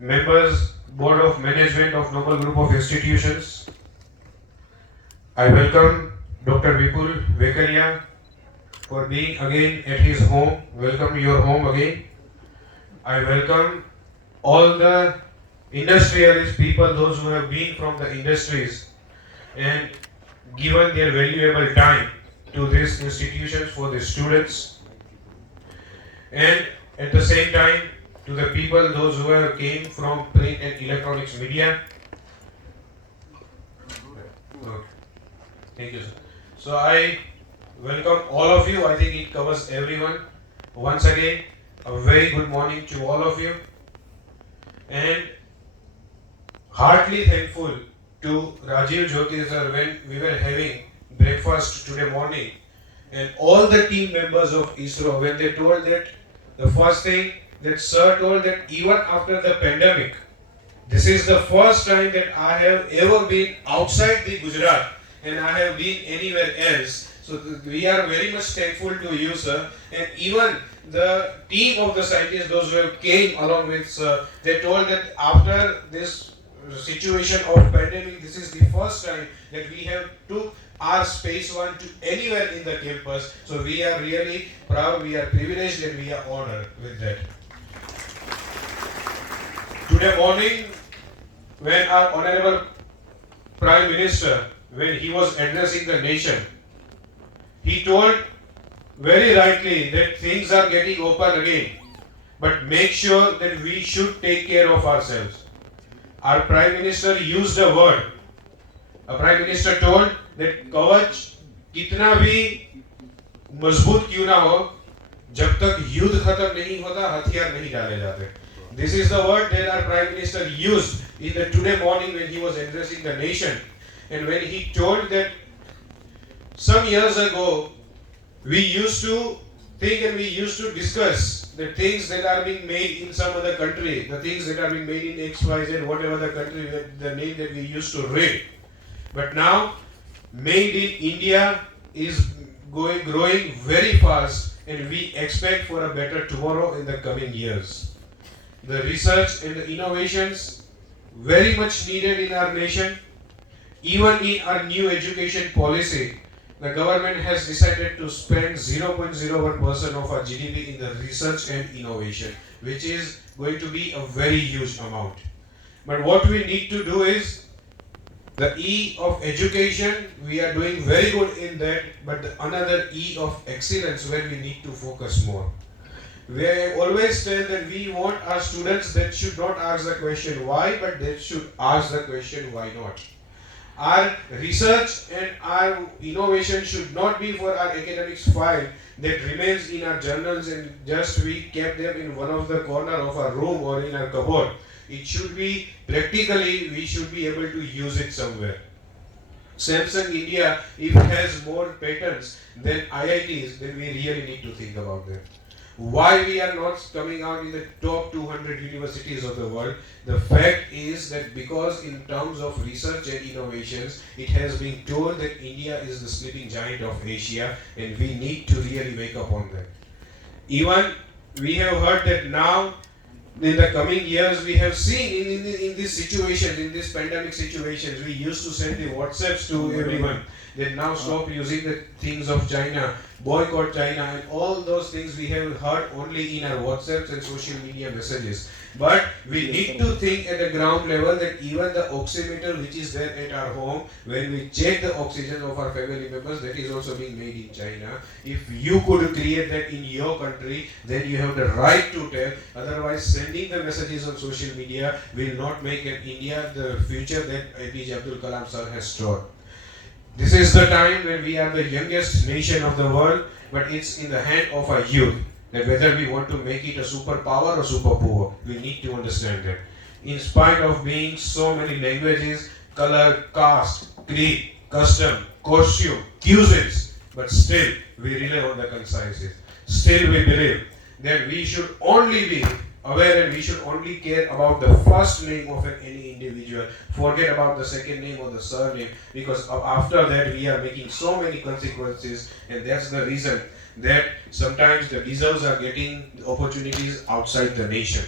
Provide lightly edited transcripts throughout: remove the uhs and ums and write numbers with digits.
members, Board of Management of Noble Group of Institutions, I welcome Dr. Vipul Vekaria for being again at his home. Welcome to your home again. I welcome all the industrialist people, those who have been from the industries and given their valuable time to these institutions for the students, and at the same time to the people, those who have came from print and electronics media. Okay. Thank you, sir. So I welcome all of you. I think it covers everyone. Once again, a very good morning to all of you, and heartily thankful to Rajiv Jyoti sir when we were having breakfast today morning, and all the team members of ISRO when they told that the first thing that sir told that even after the pandemic, this is the first time that I have ever been outside the Gujarat and I have been anywhere else. So we are very much thankful to you, sir. And even the team of the scientists, those who have came along with sir, they told that after this situation of pandemic, this is the first time that we have took our space one to anywhere in the campus. So we are really proud, we are privileged, and we are honored with that. Today morning, when our Honorable Prime Minister, when he was addressing the nation, he told very rightly that things are getting open again, but make sure that we should take care of ourselves. Our Prime Minister used a word. A Prime Minister told that कवच कितना भी मजबूत क्यों ना हो, जब तक युद्ध खत्म नहीं होता हथियार नहीं डाले जाते. This is the word that our Prime Minister used in the today morning when he was addressing the nation, and when he told that some years ago we used to think and we used to discuss the things that are being made in some other country, the things that are being made in XYZ, whatever the country, the name that we used to read. But now, made in India is growing very fast, and we expect for a better tomorrow in the coming years. The research and the innovations very much needed in our nation. Even in our new education policy, the government has decided to spend 0.01% of our GDP in the research and innovation, which is going to be a very huge amount. But what we need to do is the E of education, we are doing very good in that, but another E of excellence where we need to focus more. We always tell that we want our students that should not ask the question why, but they should ask the question why not. Our research and our innovation should not be for our academics file that remains in our journals and just we kept them in one of the corner of our room or in our cupboard. It should be practically, we should be able to use it somewhere. Samsung India, if it has more patents than IITs, then we really need to think about that. Why we are not coming out in the top 200 universities of the world? The fact is that because in terms of research and innovations, it has been told that India is the sleeping giant of Asia, and we need to really wake up on that. Even we have heard that now in the coming years we have seen in this situation, in this pandemic situations, we used to send the WhatsApps to everyone. They now stop using the things of China, boycott China, and all those things we have heard only in our WhatsApps and social media messages. But we need to think at the ground level that even the oximeter which is there at our home, when we check the oxygen of our family members, that is also being made in China. If you could create that in your country, then you have the right to tell. Otherwise, sending the messages on social media will not make in India the future that APJ Abdul Kalam sir has taught. This is the time when we are the youngest nation of the world, but it's in the hand of our youth. That whether we want to make it a superpower or super poor, we need to understand that. In spite of being so many languages, color, caste, creed, custom, costume, cuisines, but still we rely on the consciences. Still we believe that we should only be aware and we should only care about the first name of any individual. Forget about the second name or the surname, because after that we are making so many consequences, and that's the reason that sometimes the deserves are getting opportunities outside the nation.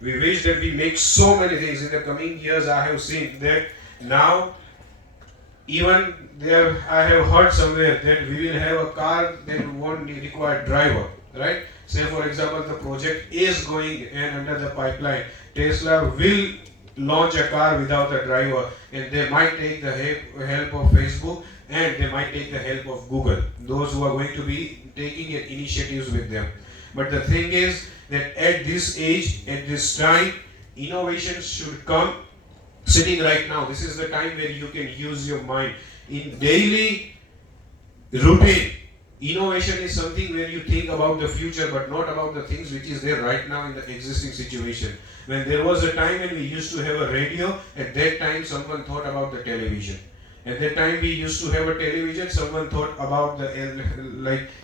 We wish that we make so many things. In the coming years, I have seen that now, even there, I have heard somewhere that we will have a car that won't require driver, right? Say for example, the project is going and under the pipeline, Tesla will launch a car without a driver, and they might take the help of Facebook, and they might take the help of Google, those who are going to be taking initiatives with them. But the thing is that at this age, at this time, innovations should come sitting right now. This is the time where you can use your mind in daily routine. Innovation is something where you think about the future but not about the things which is there right now in the existing situation. When there was a time when we used to have a radio, at that time someone thought about the television. At that time we used to have a television, someone thought about the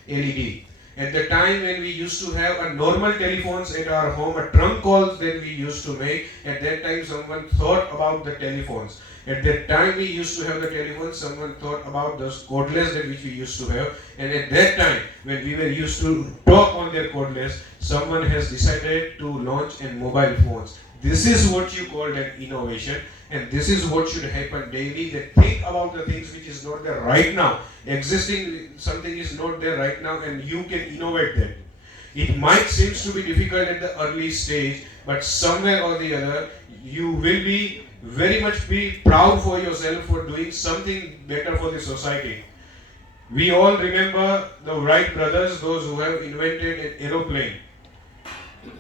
LED. At the time when we used to have a normal telephones at our home, a trunk calls that we used to make, at that time someone thought about the telephones. At that time we used to have the telephones, someone thought about those cordless that which we used to have. And at that time when we were used to talk on their cordless, someone has decided to launch in mobile phones. This is what you call an innovation, and this is what should happen daily. That think about the things which is not there right now. Existing something is not there right now, and you can innovate that. It might seems to be difficult at the early stage, but somewhere or the other, you will be very much be proud for yourself for doing something better for the society. We all remember the Wright brothers, those who have invented an aeroplane.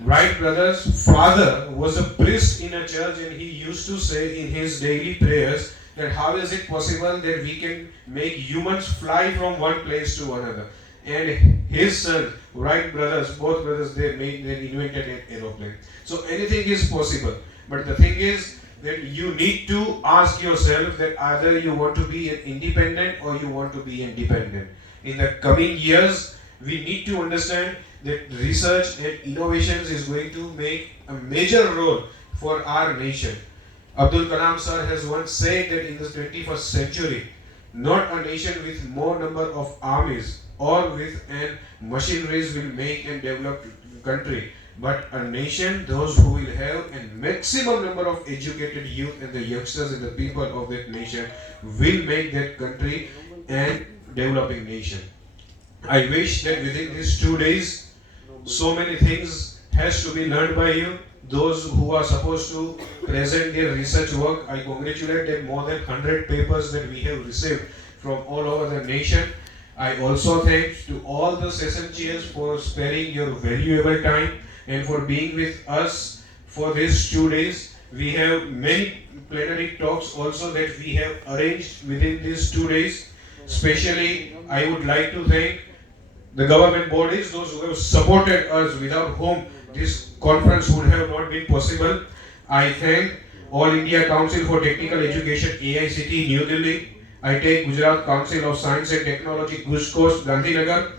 Wright brothers' father was a priest in a church, and he used to say in his daily prayers that how is it possible that we can make humans fly from one place to another. And his son, Wright brothers, both brothers, they invented an aeroplane. So anything is possible. But the thing is that you need to ask yourself that either you want to be an independent or you want to be independent. In the coming years, we need to understand that research and innovations is going to make a major role for our nation. Abdul Kalam sir has once said that in the 21st century, not a nation with more number of armies or with an machineries will make and develop country, but a nation, those who will have a maximum number of educated youth and the youngsters and the people of that nation will make that country and developing nation. I wish that within these 2 days, so many things has to be learned by you. Those who are supposed to present their research work, I congratulate them. More than 100 papers that we have received from all over the nation. I also thank to all the session chairs for sparing your valuable time and for being with us for these 2 days. We have many plenary talks also that we have arranged within these 2 days. Especially, I would like to thank the government bodies, those who have supported us, without whom this conference would have not been possible. I thank All India Council for Technical Education, AICT, New Delhi. I thank Gujarat Council of Science and Technology, Gush Coast, Gandhinagar.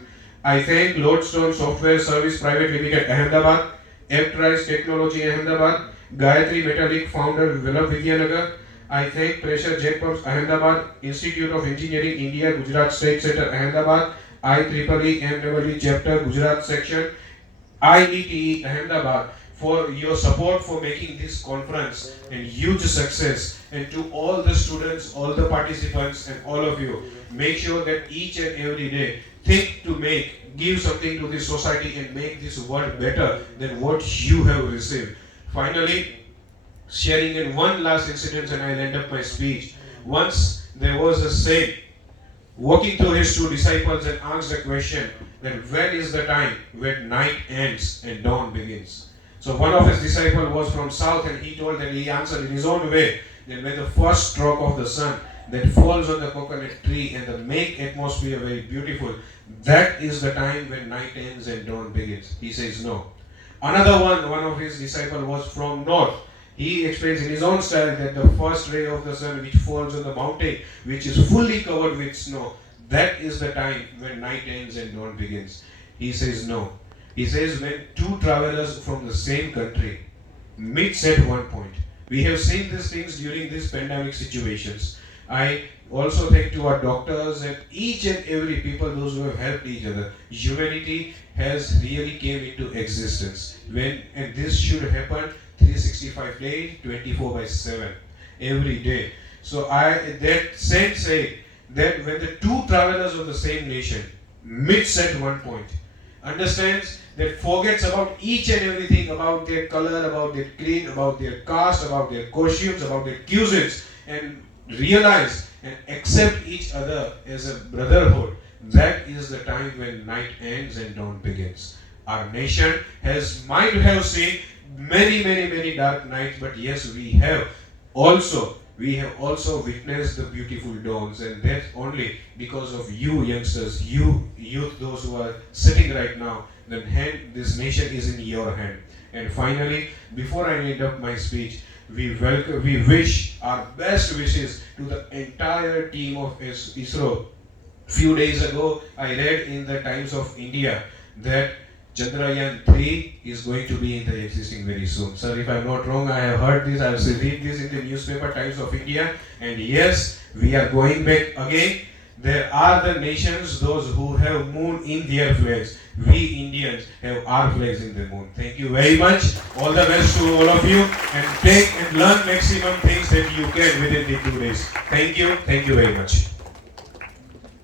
I thank Lodestone Software Service Private Limited, Ahmedabad. Aptrise Technology, Ahmedabad. Gayatri Metallic founder, Vallabh Vidyanagar. I thank Pressure Jet Pumps, Ahmedabad. Institute of Engineering, India, Gujarat State Center, Ahmedabad. IEEE MEE Chapter, Gujarat Section. IETE, Ahmedabad, for your support for making this conference a huge success. And to all the students, all the participants, and all of you, make sure that each and every day think to give something to this society and make this world better than what you have received. Finally, sharing in one last incident, and I'll end up my speech. Once there was a saint walking to his 2 disciples and asked the question that when is the time when night ends and dawn begins. So one of his disciples was from south, and he told that he answered in his own way that when the first stroke of the sun that falls on the coconut tree and the make atmosphere very beautiful, that is the time when night ends and dawn begins. He says no. Another one of his disciples was from north. He explains in his own style that the first ray of the sun which falls on the mountain, which is fully covered with snow, that is the time when night ends and dawn begins. He says no. He says when 2 travelers from the same country meets at one point. We have seen these things during these pandemic situations. I also thank to our doctors and each and every people, those who have helped each other. Humanity has really came into existence. And this should happen 365 days, 24 by 7, every day. So that saint said that when the two travelers of the same nation meets at one point, understands that forgets about each and everything, about their color, about their creed, about their caste, about their costumes, about their cuisines, and realize and accept each other as a brotherhood, that is the time when night ends and dawn begins. Our nation might have seen many dark nights, but yes, we have also witnessed the beautiful dawns, and that's only because of you youngsters, you youth, those who are sitting right now. This nation is in your hand. And finally, before I end up my speech, we wish our best wishes to the entire team of ISRO. Few days ago, I read in the Times of India that Chandrayaan 3 is going to be in the existing very soon. Sir, if I'm not wrong, I have heard this, I have read this in the newspaper Times of India, and yes, we are going back again. There are the nations, those who have moon in their flags. We Indians have our flags in the moon. Thank you very much. All the best to all of you, and take and learn maximum things that you can within the 2 days. Thank you very much.